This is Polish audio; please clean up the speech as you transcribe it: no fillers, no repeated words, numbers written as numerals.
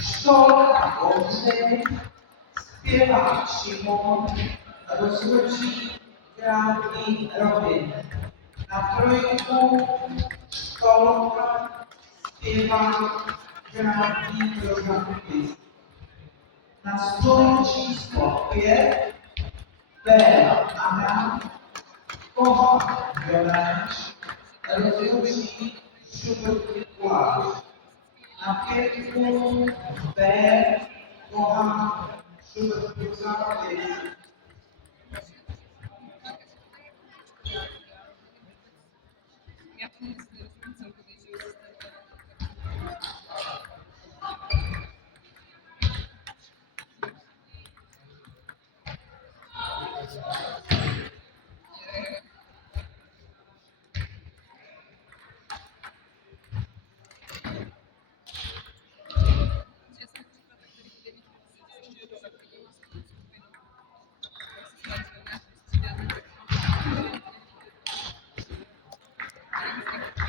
Szkoła Bożej, śpiewa Szymon, rozrodzi i robię. Na trójku szkoła śpiewa i robi. Na stolczyństwo Bela, Adam, kocha Jonasz, rozrodzi Szymon. Na piętku B kocha Szymon.